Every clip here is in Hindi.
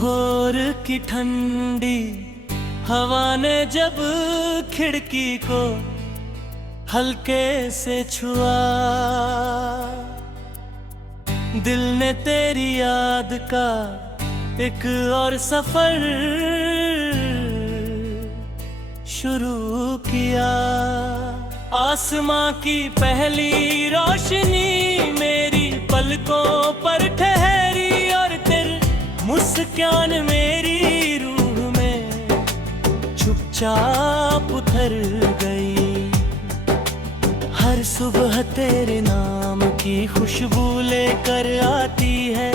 भोर की ठंडी हवा ने जब खिड़की को हल्के से छुआ, दिल ने तेरी याद का एक और सफर शुरू किया। आसमां की पहली रोशनी मेरी पलकों पर ठहरी और तेरी मुस्कान मेरी रूह में चुपचाप उतर गई। हर सुबह तेरे नाम की खुशबू लेकर आती है,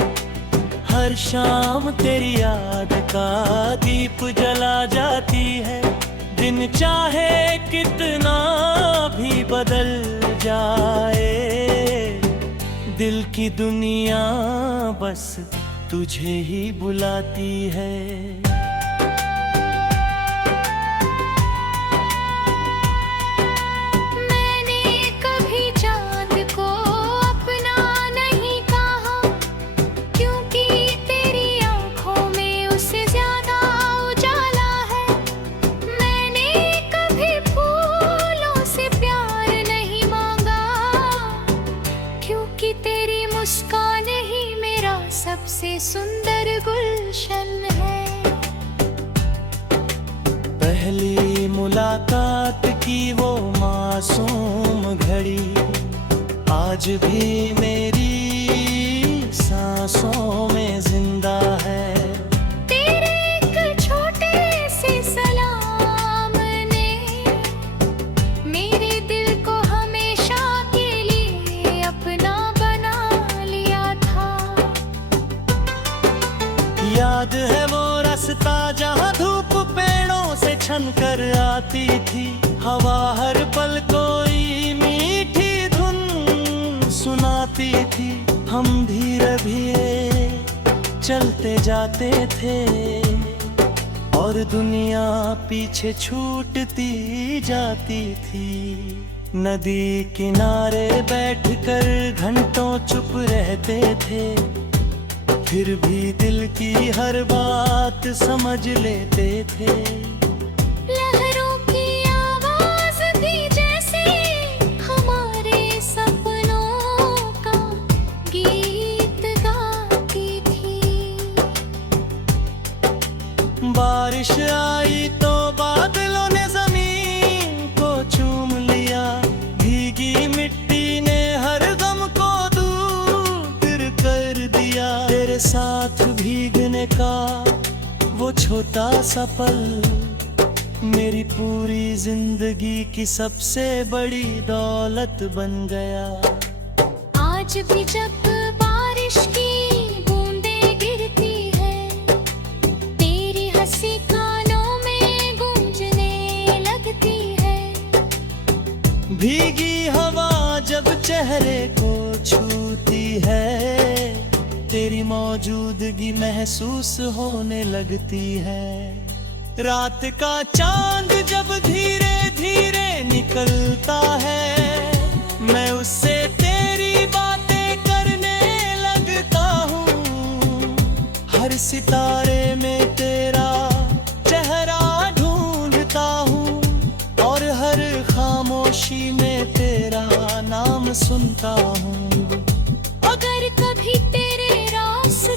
हर शाम तेरी याद का दीप जला जाती है। दिन चाहे कितना भी बदल जाए, दिल की दुनिया बस तुझे ही बुलाती है। मुस्कान ही मेरा सबसे सुंदर गुलशन है। पहली मुलाकात की वो मासूम घड़ी आज भी मेरी सांसों में जिंदा है। तेरे एक छोटे से सलाम ने मेरे दिल को हमेशा के लिए अपना याद है वो रास्ता जहाँ धूप पेड़ों से छनकर आती थी, हवा हर पल कोई मीठी धुन सुनाती थी। हम धीरे धीरे चलते जाते थे और दुनिया पीछे छूटती जाती थी। नदी किनारे बैठकर घंटों चुप रहते थे, फिर भी दिल की हर बात समझ लेते थे। लहरों की आवाज भी जैसे हमारे सपनों का गीत गाती थी। बारिश आई तो बादलों ने जमीन को चूम लिया, भीगी मिट्टी ने हर गम को दूर कर दिया। तेरे साथ भीगने का वो छोटा सा पल मेरी पूरी जिंदगी की सबसे बड़ी दौलत बन गया। आज भी जब बारिश की बूंदें गिरती है, तेरी हंसी कानों में गूंजने लगती है। भीगी हवा जब चेहरे को छूती है, तेरी मौजूदगी महसूस होने लगती है। रात का चांद जब धीरे धीरे निकलता है, मैं उससे तेरी बातें करने लगता हूँ। हर सितारे में तेरा चेहरा ढूंढता हूँ और हर खामोशी में तेरा नाम सुनता हूँ। अगर कभी तेरे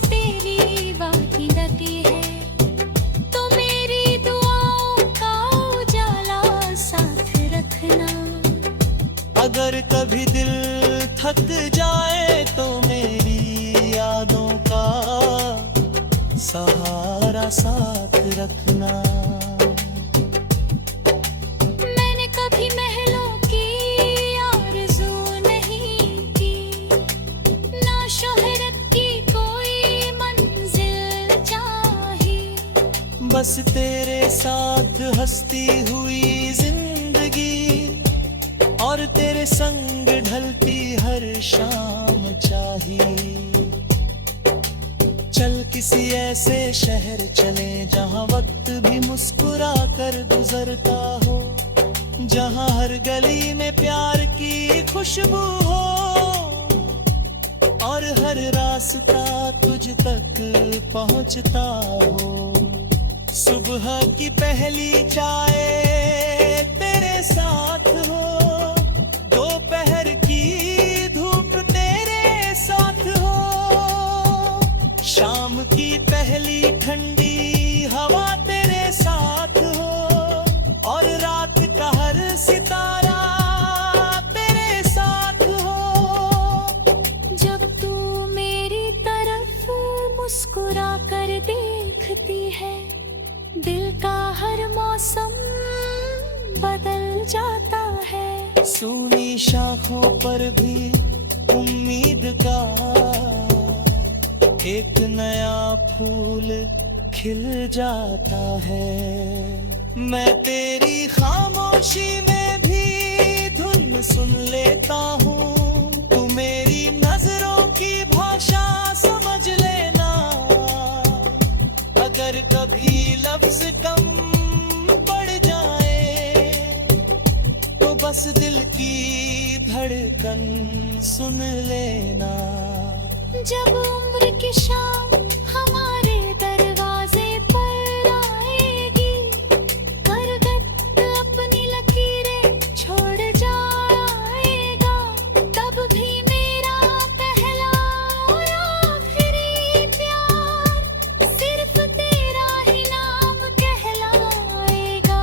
तेरी वाहिदती है तो मेरी दुआओं का उजाला साथ रखना। अगर कभी दिल थक जाए तो मेरी यादों का सहारा साथ रखना। मैंने कभी महलों की आरज़ू नहीं की, ना शोहरत की बस तेरे साथ हंसती हुई जिंदगी और तेरे संग ढलती हर शाम चाहिए। चल किसी ऐसे शहर चले जहाँ वक्त भी मुस्कुरा कर गुजरता हो, जहाँ हर गली में प्यार की खुशबू हो और हर रास्ता तुझ तक पहुंचता हो। सुबह की पहली चाय तेरे साथ हो, दोपहर की धूप तेरे साथ हो, शाम की पहली ठंडी हवा तेरे साथ हो, और रात का हर सितारा तेरे साथ हो। जब तू मेरी तरफ मुस्कुरा कर देखती है, दिल का हर मौसम बदल जाता है। सूनी शाखों पर भी उम्मीद का एक नया फूल खिल जाता है। मैं तेरी खामोशी में भी धुन सुन लेता हूँ, तू मेरी नजरों की भाषा समझ लेना। अगर कभी लफ्ज कम पड़ जाए तो बस दिल की धड़कन सुन लेना। जब उम्र की शाम हमारे दरवाजे पर आएगी, करवट अपनी लकीरें छोड़ जाएगा, तब भी मेरा पहला और आखिरी प्यार सिर्फ तेरा ही नाम कहलाएगा।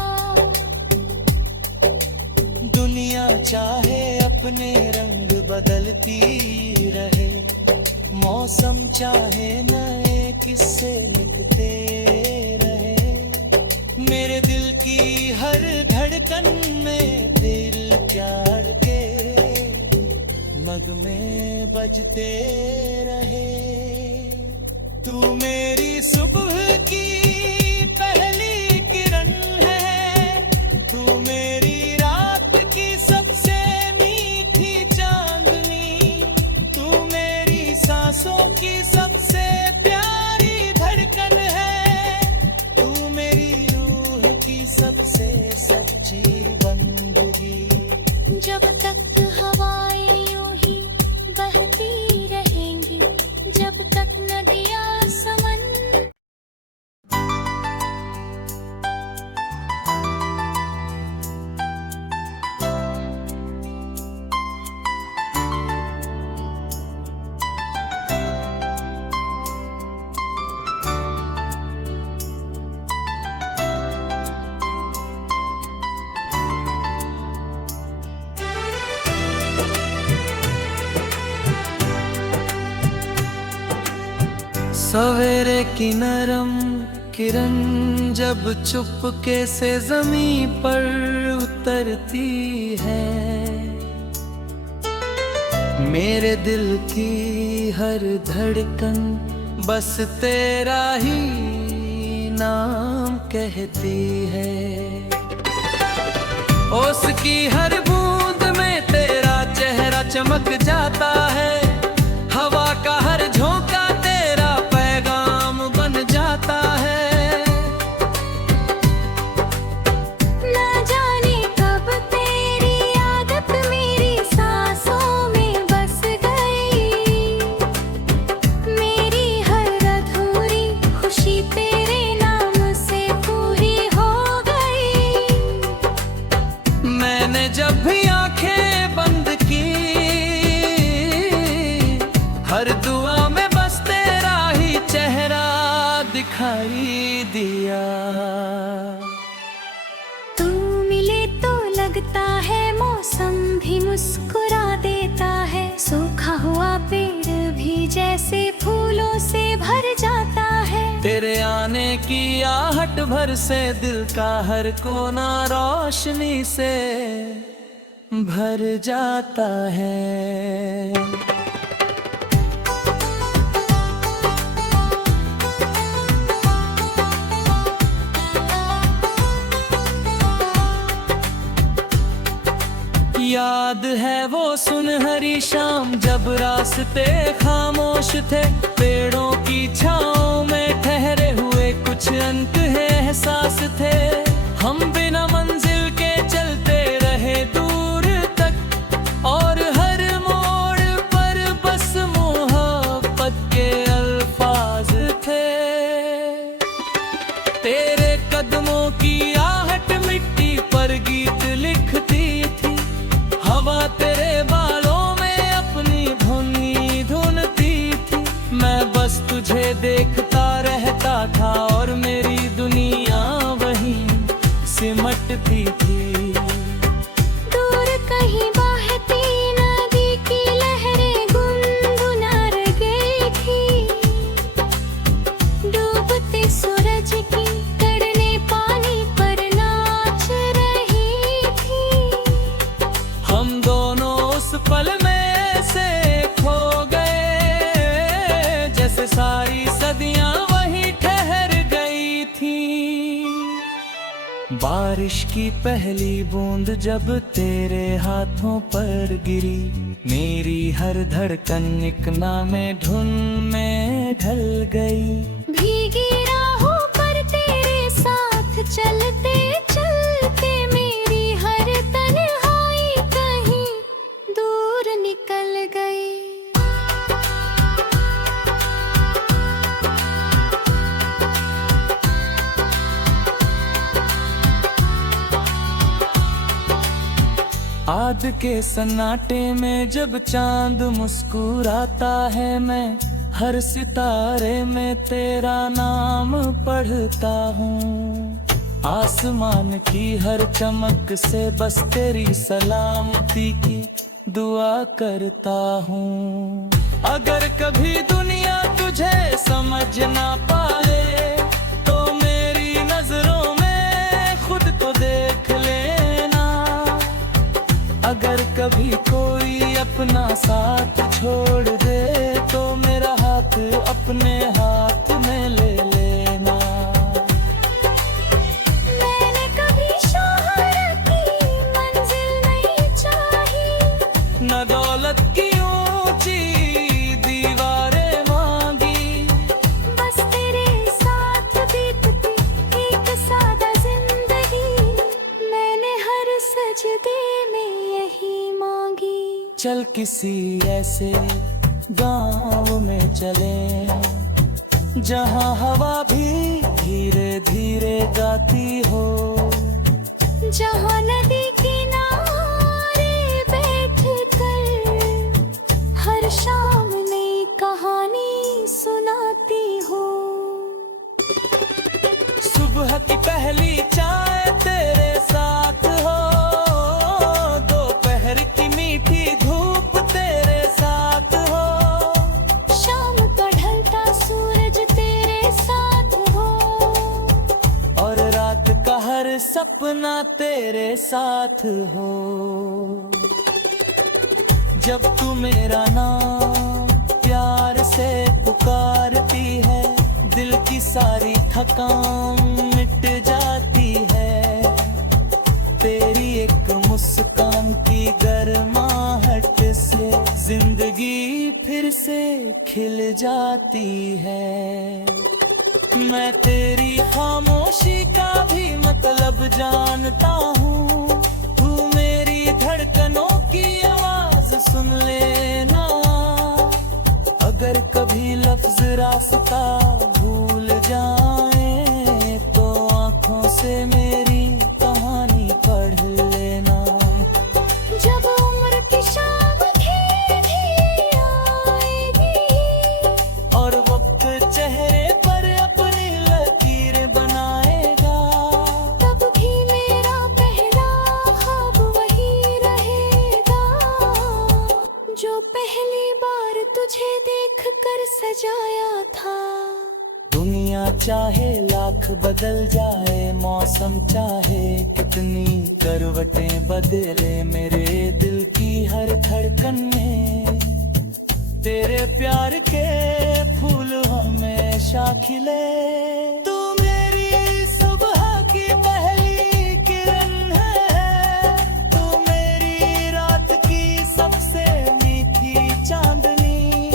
दुनिया चाहे अपने रंग बदलती रहे, मौसम चाहे नए किस्से लिखते रहे, मेरे दिल की हर धड़कन में दिल प्यार के नगमे बजते रहे। तू मेरी सुबह की पहली किरण है, तू मेरी रात की सबसे मीठी चांदनी, तू मेरी सांसों की सबसे प्यारी धड़कन है, तू मेरी रूह की सबसे सच्ची बंदगी। जब तक हवाएं यूं ही बहती रहेंगी, जब तक नदियाँ समन सवेरे की नरम किरण जब चुपके से जमीन पर उतरती है, मेरे दिल की हर धड़कन बस तेरा ही नाम कहती है। ओस की हर बूंद में तेरा चेहरा चमक जाता है, हवा का हर झोंका तेरा पैगाम बन जाता है। ना जाने कब तेरी आदत मेरी सांसों में बस गई, मेरी हर अधूरी खुशी तेरे नाम से पूरी हो गई। मैंने जब भी आंखें बंद की, हर दुआ में बस तेरा ही चेहरा दिखाई दिया। तू मिले तो लगता है मौसम भी मुस्कुरा देता है, सूखा हुआ पेड़ भी जैसे फूलों से भर जाता है। तेरे आने की आहट भर से दिल का हर कोना रोशनी से भर जाता है। याद है वो सुनहरी शाम जब रास्ते खामोश थे, पेड़ों की छाँव में ठहरे हुए कुछ अनकहे एहसास थे। हम बिना मंजिल के चलते रहे दूर तक, और हर मोड़ पर बस मोहब्बत बारिश की पहली बूंद जब तेरे हाथों पर गिरी, मेरी हर धड़कन एक नामे धुन में ढल गई। भीगी राहों पर तेरे साथ चलते चलते मेरी हर तन्हाई कहीं दूर निकल गई। आद के सन्नाटे में जब चांद मुस्कुराता है, मैं हर सितारे में तेरा नाम पढ़ता हूँ। आसमान की हर चमक से बस तेरी सलामती की दुआ करता हूँ। अगर कभी दुनिया तुझे समझ ना पाए तो मेरी नजरों में खुद को देख लेना। अगर कभी कोई अपना साथ छोड़ दे तो मेरा हाथ अपने हाथ में ले लेना। मैंने कभी शोहरत की मंजिल नहीं चाही, न दौलत की ऊंची दीवारें मांगी, बस तेरे साथ बीतती एक सादा जिंदगी मैंने हर सजदे में यही मांगी। चल किसी ऐसे गांव में चले जहां हवा भी धीरे धीरे गाती हो, जहाँ नदी किनारे बैठ कर हर शाम नई कहानी सुनाती हो। सुबह की पहली चाय तेरे साथ हो, दोपहर की मीठी धूप तेरे साथ हो, शाम का ढलता सूरज तेरे साथ हो, और रात का हर सपना तेरे साथ हो। जब तू मेरा नाम प्यार से पुकारती है, दिल की सारी थकान मिट जाती है। तेरी एक मुस्कान की गर्माहट से जिंदगी फिर से खिल जाती है। मैं तेरी खामोशी का भी मतलब जानता हूँ, तू मेरी धड़कनों की आवाज सुन लेना। अगर कभी लफ्ज रास्ता भूल जाए तो आँखों से मेरी कहानी पढ़ लेना। जब उम्र की शाम धीरे आएगी और वक्त चेहरे पर अपनी लकीर बनाएगा, तब भी मेरा पहला ख्वाब वही रहेगा जो पहली बार तुझे देख कर सजाया था। दुनिया चाहे लाख बदल जाए, मौसम चाहे कितनी करवटें बदले, मेरे दिल की हर धड़कन में तेरे प्यार के फूल हमेशा खिले। तू मेरी सुबह की पहली किरण है, तू मेरी रात की सबसे मीठी चांदनी,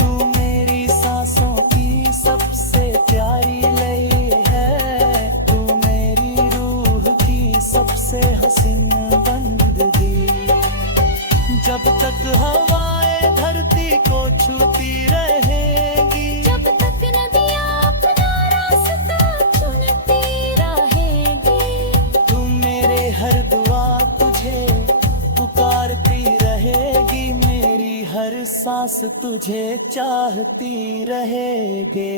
तू मेरी सांसों की सबसे प्यारी लय है, तू मेरी रूह की सबसे हसीन बंदगी। जब तक हवाएं धरती को छूती रहेंगी, जब तक नदियाँ अपना रास्ता चुनती रहेंगी, तू मेरे हर दुआ तुझे पुकारती रहेगी, मेरी हर सांस तुझे चाहती रहेगी।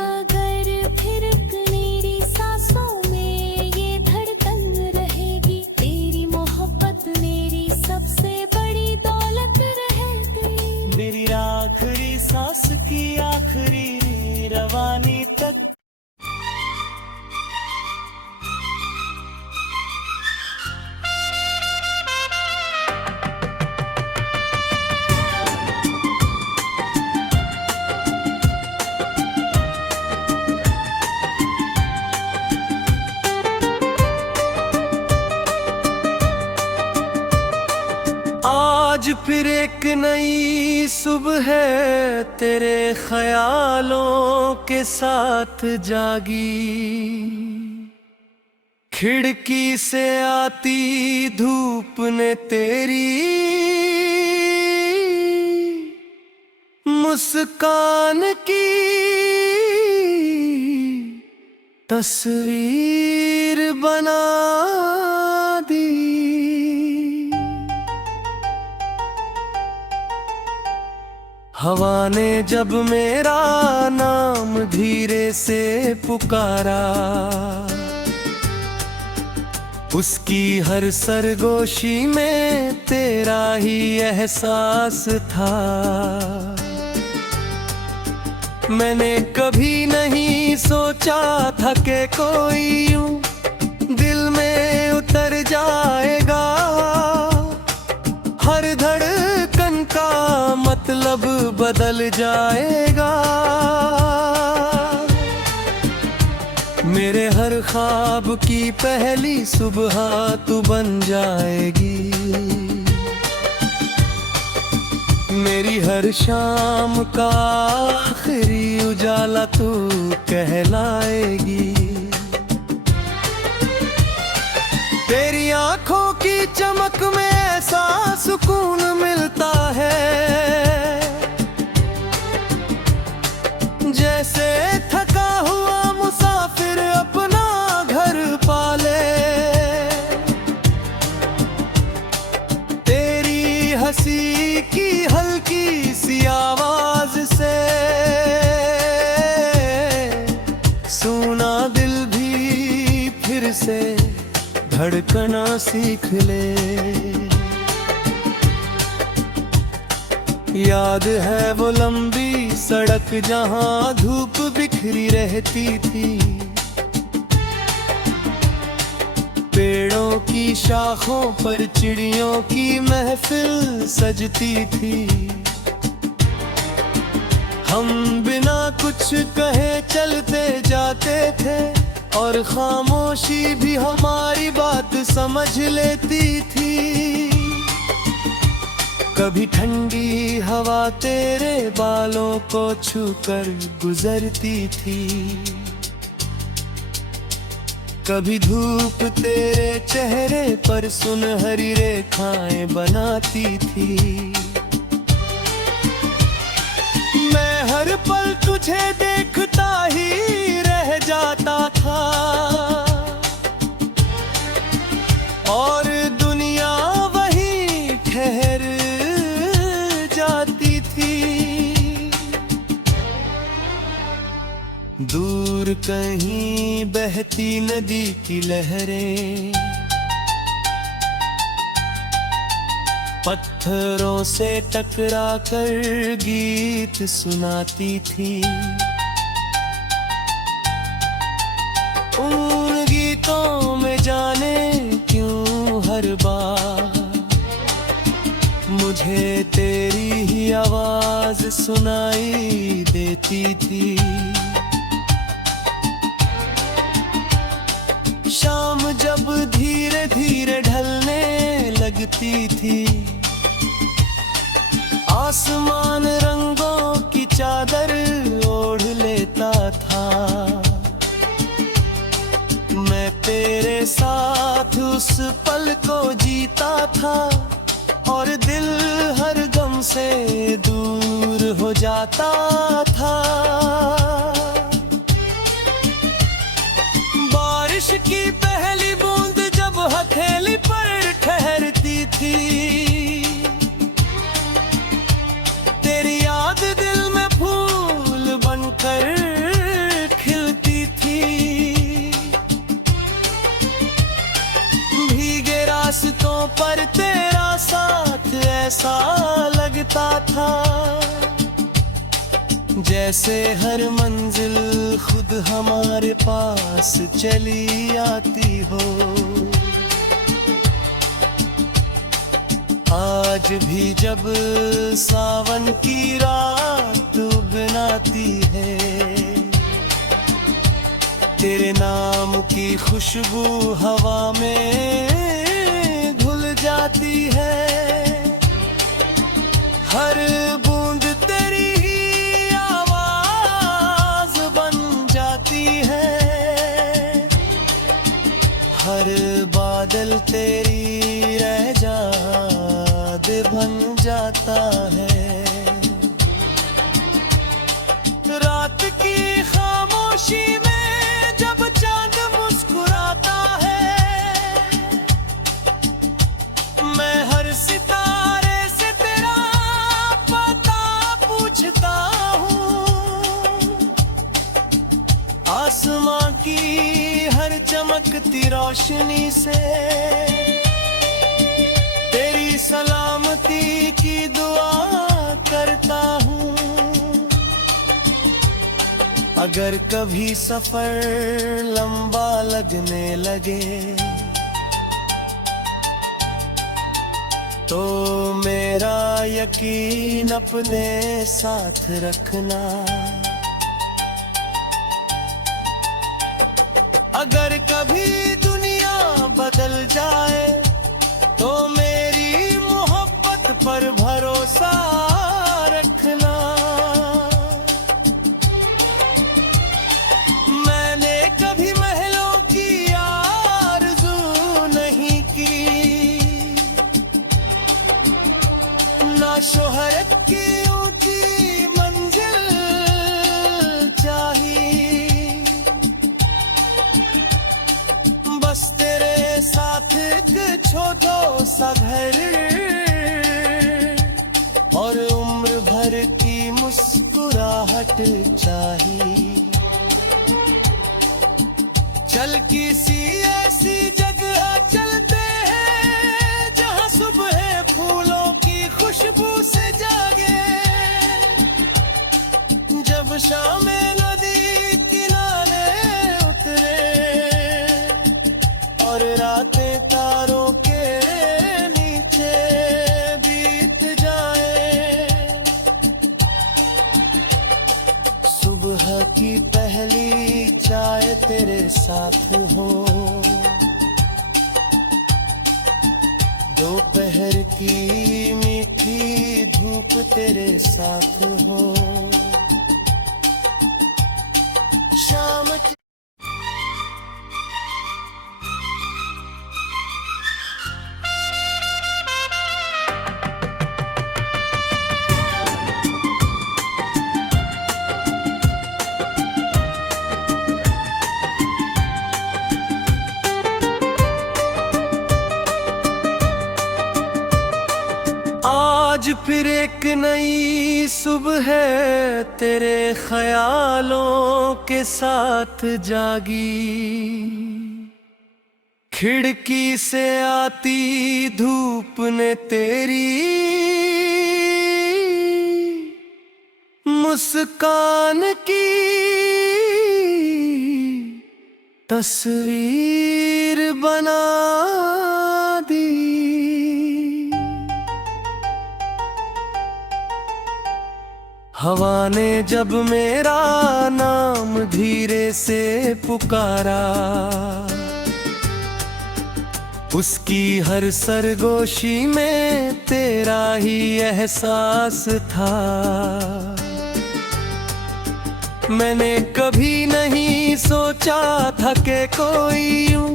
अगर फिर मेरी सांसों में ये धड़कन रहेगी, तेरी मोहब्बत मेरी सबसे बड़ी दौलत रहेगी। मेरी आखिरी सांस की आखिरी रवानी तक फिर एक नई सुबह है तेरे ख्यालों के साथ जागी। खिड़की से आती धूप ने तेरी मुस्कान की तस्वीर बना दी। हवा ने जब मेरा नाम धीरे से पुकारा, उसकी हर सरगोशी में तेरा ही एहसास था। मैंने कभी नहीं सोचा था कि कोई यूं दिल में उतर जाएगा। हर धड़कन का मतलब बदल जाएगा। मेरे हर ख्वाब की पहली सुबह तू बन जाएगी। मेरी हर शाम का आखिरी उजाला तू कहलाएगी। तेरी आंखों की चमक में ऐसा सुकून मिलता है, जैसे थका हुआ मुसाफिर अपना घर पाले। तेरी हंसी की हल्की सी आवाज से सुना दिल भी फिर से धड़कना सीख ले। याद है वो लंबी सड़क जहां धूप बिखरी रहती थी। पेड़ों की शाखों पर चिड़ियों की महफिल सजती थी। हम बिना कुछ कहे चलते जाते थे और खामोशी भी हमारी बात समझ लेती थी। कभी ठंडी हवा तेरे बालों को छूकर गुजरती थी। कभी धूप तेरे चेहरे पर सुनहरी रेखाएं बनाती थी। मैं हर पल तुझे देखता ही रह जाता था और दुनिया वहीं ठहर जाती थी। दूर कहीं बहती नदी की लहरें पत्थरों से टकरा कर गीत सुनाती थी। उन गीतों में जाने क्यों हर बार मुझे तेरी ही आवाज सुनाई देती थी। शाम जब धीरे धीरे ढलने लगती थी, आसमान रंगों की चादर ओढ़ लेता था। मैं तेरे साथ उस पल को जीता था और दिल हर गम से दूर हो जाता था। बारिश की पहली बूंद जब हथेली पर ठहरती थी, तेरी याद दिल में फूल बनकर खिलती थी। भीगे रास्तों पर तेरा साथ ऐसा लगता था, जैसे हर मंजिल खुद हमारे पास चली आती हो। आज भी जब सावन की रात बनाती है, तेरे नाम की खुशबू हवा में घुल जाती है। हर बूंद तेरी ही आवाज बन जाती है, हर बादल तेरी रह याद बन जाता है। रात की खामोशी में जब चांद मुस्कुराता है, मैं हर सितारे से तेरा पता पूछता हूँ। आसमां की हर चमकती रोशनी से तेरी सलामती की दुआ करता हूँ। अगर कभी सफर लंबा लगने लगे तो मेरा यकीन अपने साथ रखना। अगर कभी दुनिया बदल जाए तो मेरी मोहब्बत पर भरोसा रखना। मैंने कभी महलों की आरज़ू नहीं की, ना शोहरत की ऊंची मंजिल चाहिए, बस तेरे साथ एक छोटा सा घर और उम्र भर की मुस्कुराहट चाहिए। चल किसी ऐसी जगह चलते हैं जहां सुबह फूलों की खुशबू से जागे, जब शाम नदी किनारे उतरे और रातें तारों के नीचे बीत जाए। सुबह की पहली चाय तेरे साथ हो, दोपहर की मीठी धूप तेरे साथ हो, शाम की आज फिर एक नई सुबह है तेरे ख्यालों के साथ जागी। खिड़की से आती धूप ने तेरी मुस्कान की तस्वीर बना दी। हवा ने जब मेरा नाम धीरे से पुकारा, उसकी हर सरगोशी में तेरा ही एहसास था। मैंने कभी नहीं सोचा था कि कोई यूं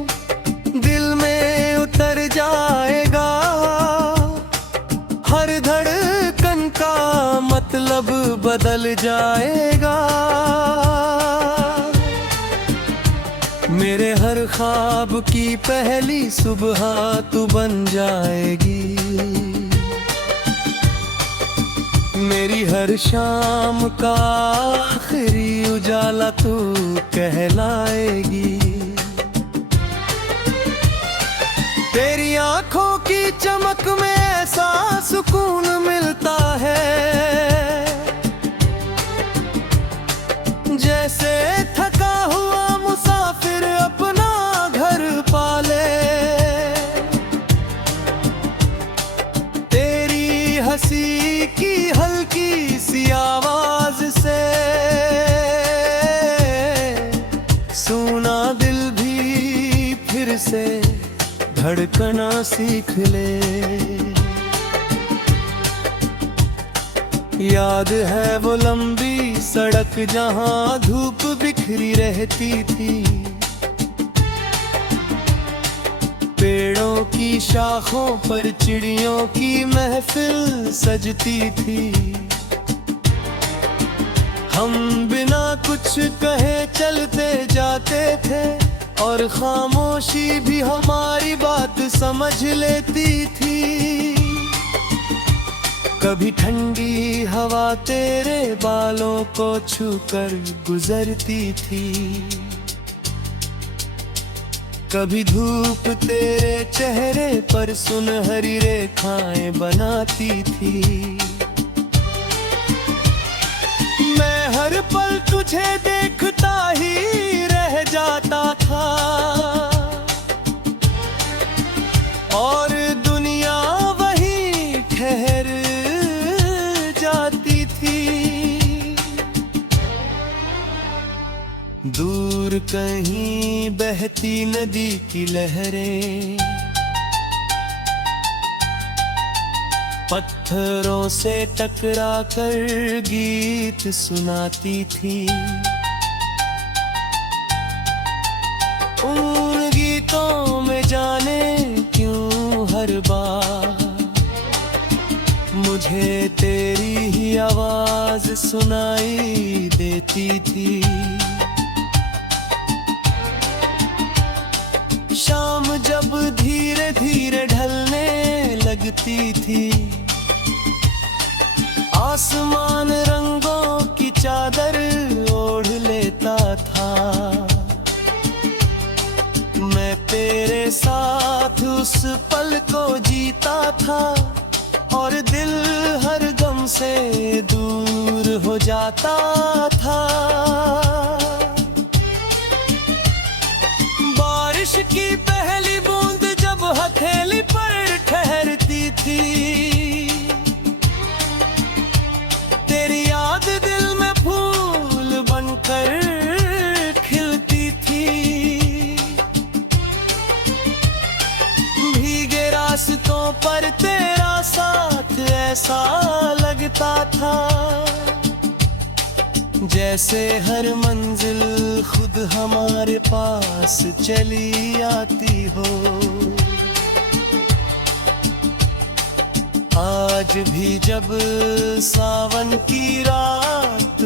दिल में उतर जाएगा, हर धड़कन का मतलब बदल जाएगा। मेरे हर ख्वाब की पहली सुबह तू बन जाएगी, मेरी हर शाम का आखिरी उजाला तू कहलाएगी। तेरी आंखों की चमक में ऐसा सुकून मिलता है जैसे थका हुआ मुसाफिर अपना घर पाले। तेरी हंसी की हल्की सी आवाज से सुना दिल भी फिर से धड़कना सीख ले। याद है वो लंबी सड़क जहां धूप बिखरी रहती थी, पेड़ों की शाखों पर चिड़ियों की महफिल सजती थी। हम बिना कुछ कहे चलते जाते थे और खामोशी भी हमारी बात समझ लेती थी। कभी ठंडी हवा तेरे बालों को छूकर गुजरती थी, कभी धूप तेरे चेहरे पर सुनहरी रेखाएं बनाती थी। मैं हर पल तुझे देखता ही रह जाता था और दुनिया वहीं ठहर जाती थी। दूर कहीं बहती नदी की लहरें पत्थरों से टकरा कर गीत सुनाती थी। उन गीतों में जाने क्यों हर बार मुझे तेरी ही आवाज सुनाई देती थी। शाम जब धीरे धीरे ढलने लगती थी, आसमान रंगों की चादर ओढ़ लेता था। मैं तेरे साथ उस पल को जीता था और दिल हर गम से दूर हो जाता था। बारिश की पहली बूंद जब हथेली पर ठहरती थी, तेरी याद दिल में फूल बनकर खिलती थी। भीगे रास्तों पर तेरा साथ ऐसा लगता था जैसे हर मंजिल खुद हमारे पास चली आती हो। आज भी जब सावन की रात